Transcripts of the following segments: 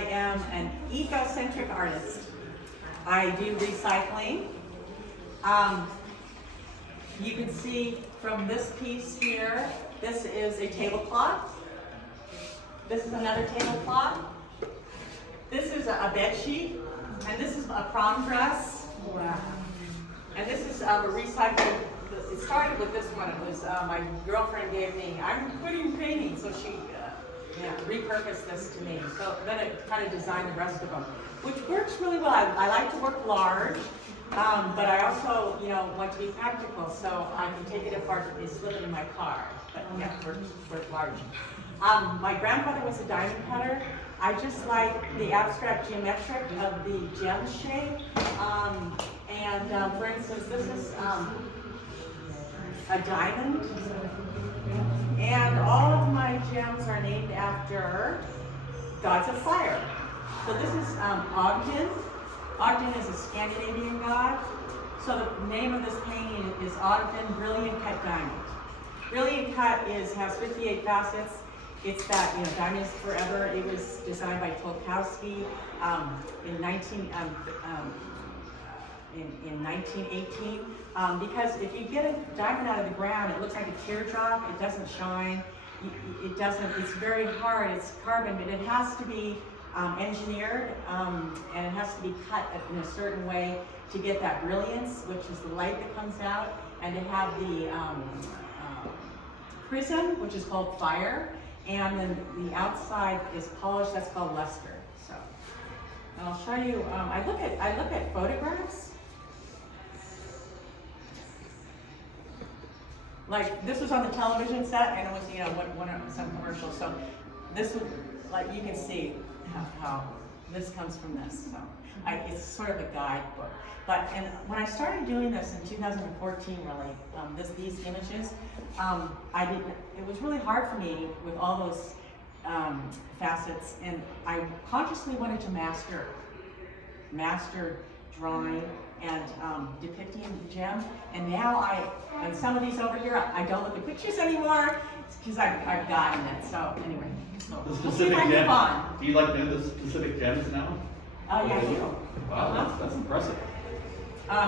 am an eco-centric artist. I do recycling. You can see from this piece here, this is a tablecloth. This is another tablecloth. This is a bed sheet, and this is a prom dress. Wow. And this is a recycled. It started with this one. It was my girlfriend gave me. I'm quitting painting, so she repurposed this to me. So then it kind of designed the rest of them, which works really well. I like to work large, but I also, want to be practical, so I can take it apart and slip it in my car. But yeah, work large. My grandfather was a diamond cutter. I just like the abstract geometric of the gem shape. For instance, this is a diamond. And all of my gems are named after gods of fire. So this is Ogden. Ogden is a Scandinavian god. So the name of this painting is Ogden Brilliant Cut Diamond. Brilliant Cut has 58 facets. It's that, diamond is forever. It was designed by Tolkowski in 1918. Because if you get a diamond out of the ground, it looks like a teardrop. It doesn't shine. It doesn't. It's very hard. It's carbon, but it has to be engineered, and it has to be cut in a certain way to get that brilliance, which is the light that comes out, and to have the prism, which is called fire. And then the outside is polished. That's called luster. So, and I'll show you. I look at photographs. Like this was on the television set, and it was some commercial. So this was like you can see how this comes from this. So it's sort of a guidebook. And when I started doing this in 2014, really, these images, it was really hard for me with all those facets, and I consciously wanted to master drawing and depicting the gem. And now and some of these over here, I don't look at pictures anymore because I've gotten it. So anyway, the specific gem. Do you like know the specific gems now? Oh yeah, I do. Wow, that's impressive.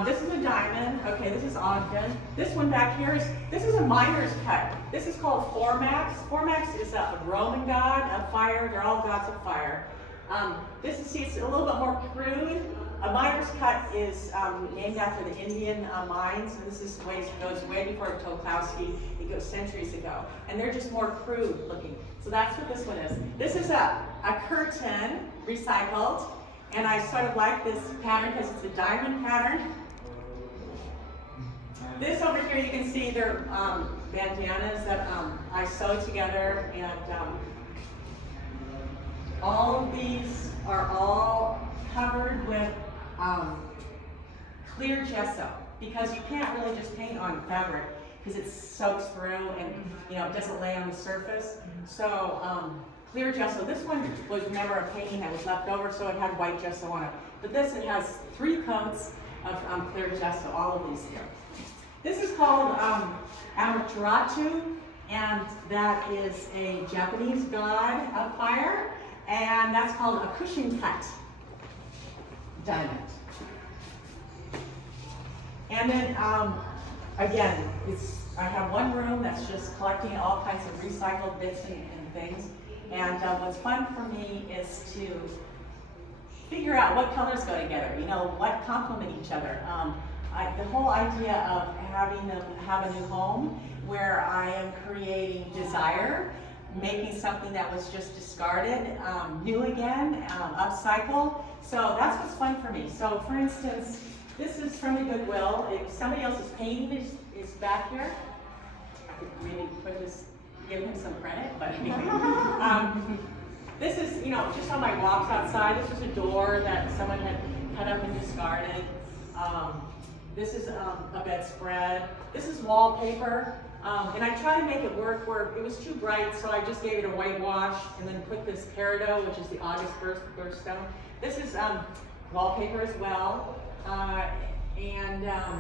This is a diamond. Okay, this is Ogden. This one back here this is a miner's cut. This is called Formax. Formax is a Roman god of fire. They're all gods of fire. It's a little bit more crude. A miner's cut is named after the Indian mines, and this goes way before Tolkowski. It goes centuries ago, and they're just more crude looking. So that's what this one is. This is a curtain recycled. And I sort of like this pattern because it's a diamond pattern. This over here, you can see they're bandanas that I sewed together, and all of these are all covered with clear gesso because you can't really just paint on fabric because it soaks through and it doesn't lay on the surface. So clear gesso. This one was never a painting that was left over, so it had white gesso on it. But it has 3 coats of clear gesso, all of these here. This is called Amaterasu, and that is a Japanese god of fire, and that's called a cushion cut diamond. And then, again, I have one room that's just collecting all kinds of recycled bits and things. And what's fun for me is to figure out what colors go together, what complement each other. The whole idea of having them have a new home where I am creating desire, making something that was just discarded, new again, upcycle. So that's what's fun for me. So for instance, this is from the Goodwill. If somebody else's painting is back here, I could maybe give him some credit, but this is, just on my walks outside. This was a door that someone had cut up and discarded. This is a bedspread. This is wallpaper. And I try to make it work where it was too bright, so I just gave it a whitewash and then put this peridot, which is the August birthstone. This is wallpaper as well.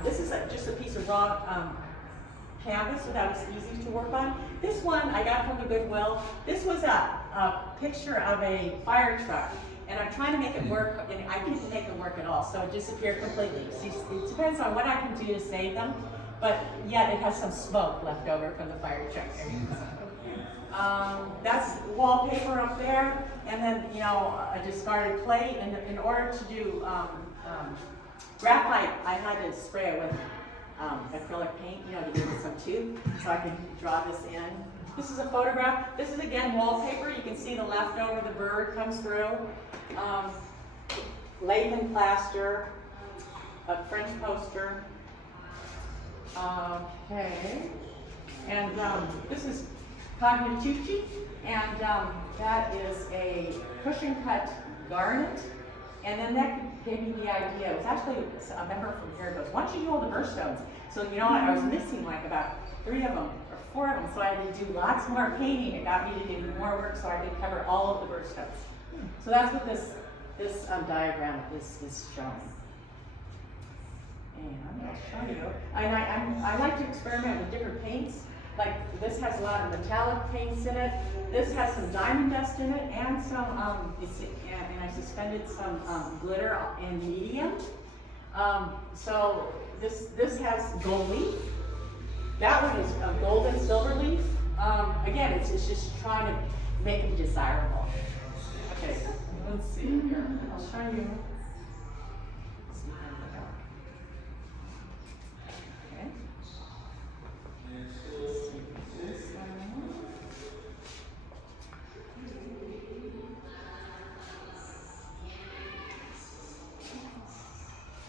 This is just a piece of raw canvas, so that was easy to work on. This one I got from the Goodwill. This was a picture of a fire truck, And I'm trying to make it work, and I couldn't make it work at all, so it disappeared completely. See, it depends on what I can do to save them, but yet it has some smoke left over from the fire truck. That's wallpaper up there, and then, you know, a discarded plate. And in order to do graphite, I had to spray it with acrylic paint, you know, to give it some tube, so I can draw this in. This is a photograph. This is again wallpaper. You can see the leftover, the bird comes through. Latham plaster, a French poster. Okay, and this is Cognacucci, and that is a cushion cut garnet. And then that gave me the idea. It was actually a member from here goes, why don't you do all the birthstones? So, you know, I was missing like about 3 of them or 4 of them, so I had to do lots more painting. It got me to do more work, so I could cover all of the birthstones. So that's what this diagram is showing. And I'll show you. And I like to experiment with different paints. Like this has a lot of metallic paints in it. This has some diamond dust in it, and some and I suspended some glitter in medium. So this has gold leaf. That one is a gold and silver leaf. Again, it's just trying to make it desirable. Okay, let's see here. I'll show you.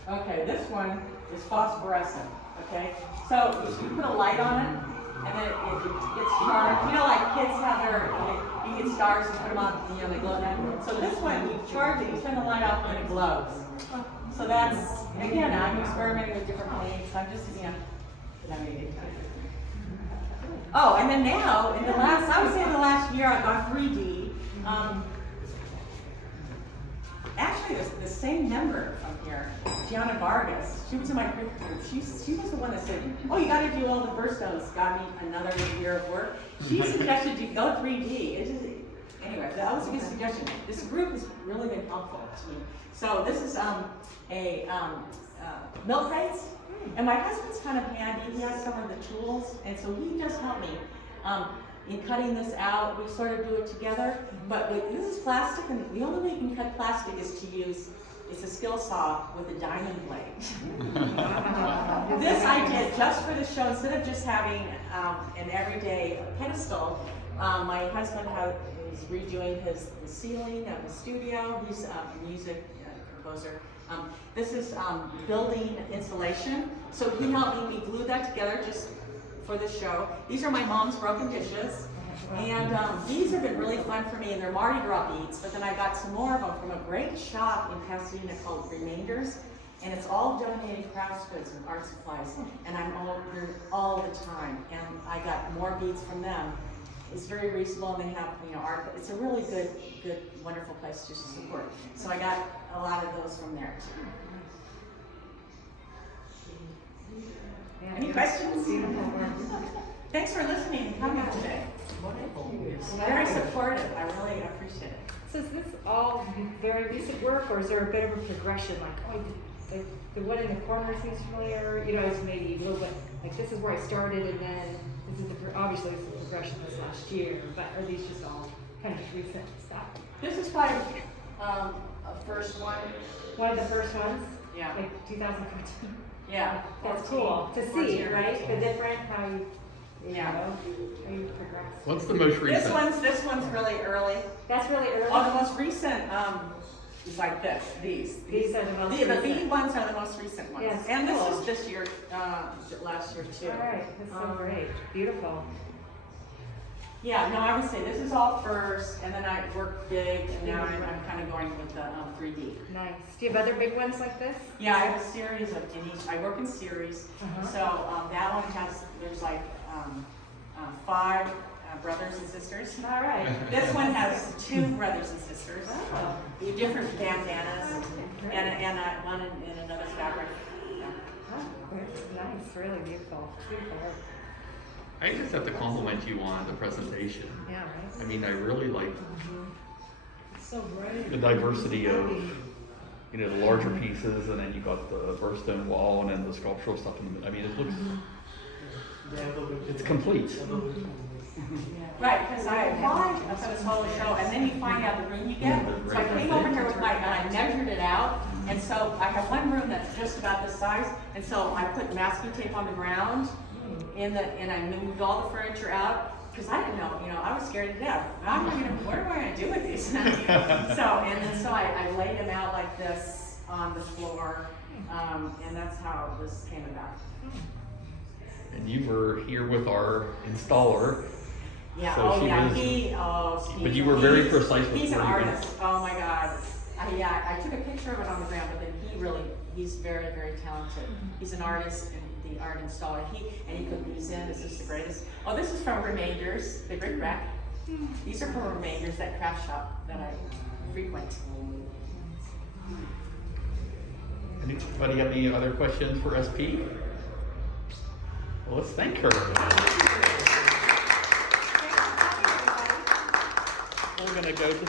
Okay, this one is phosphorescent, okay? So you put a light on it, and then it gets charged. You know, like kids have you get stars and put them on, you know, they glow down. So this one, you charge it, you turn the light off, and it glows. So that's, again, I'm experimenting with different paints. I'm just, you know, oh, and then now, I would say in the last year, I've gone 3D. Actually, the same member from here, Gianna Vargas, she was in my group. She was the one that said, oh, you got to do all the birthstones. Got me another year of work. She suggested you go 3D. Anyway, that was a good suggestion. This group has really been helpful to me. So this is milk crates. And my husband's kind of handy. He has some of the tools, and so he just helped me in cutting this out. We sort of do it together. But this is plastic, and the only way you can cut plastic is to use a skill saw with a diamond blade. This I did just for the show. Instead of just having an everyday pedestal, my husband was redoing the ceiling of the studio. He's a music composer. This is building insulation. So he helped me glue that together just for the show. These are my mom's broken dishes. And these have been really fun for me, and they're Mardi Gras beads, but then I got some more of them from a great shop in Pasadena called Remainders, and it's all donated crafts goods and art supplies, and I'm all the time, and I got more beads from them. It's very reasonable, and they have, you know, art. It's a really good, wonderful place to support. So I got a lot of those from there too. Any questions? Thanks for listening and coming today. Very supportive. I really appreciate it. So is this all very recent work, or is there a bit of a progression? Like the one in the corner seems familiar. You know, it's maybe a little bit like this is where I started, and then this is obviously it's the progression this last year. But are these just all kind of recent stuff? This is probably a first one. One of the first ones. Yeah. Like 2014. Yeah. That's cool to see, right? The different how you. Yeah. How you progress. What's the most recent? This one's really early. That's really early. Oh, the most recent is like this. These are the most The recent. bead ones are the most recent ones. Yes, and this cool. is this year, last year too. All right, that's so great, beautiful. Yeah, no, I would say this is all first, and then I worked big, and now I'm kind of going with the 3D. Nice. Do you have other big ones like this? Yeah, I have a series of in each. I work in series, so that one there's like 5 brothers and sisters. All right. This one has 2 brothers and sisters. Wow. Different bandanas, and one in another fabric. Yeah. Oh, nice, really beautiful. Beautiful work. I just have to compliment you on the presentation. Yeah, right? I mean, I really like So great. the diversity of, you know, the larger pieces, and then you got the burst stone wall, and then the sculptural stuff in the middle. I mean, it looks, it's complete. Right, because I applied for this whole show, and then you find out the room you get. So I came over here with my, and I measured it out, and so I have one room that's just about this size, and so I put masking tape on the ground, and I moved all the furniture out, because I didn't know, you know, I was scared to death. What am I gonna do with these? So I laid them out like this on the floor, and that's how this came about. And you were here with our installer. Yeah, So she was- Steve. But you were very precise with He's an where you went. artist, oh my God. I took a picture of it on the ground, but then he's very, very talented. He's an artist and the art installer. He put these in, this is the greatest. Oh, this is from Remainders, the bric rack. These are from Remainders, that craft shop that I frequent. Anybody have any other questions for SP? Well, let's thank her. We're gonna go to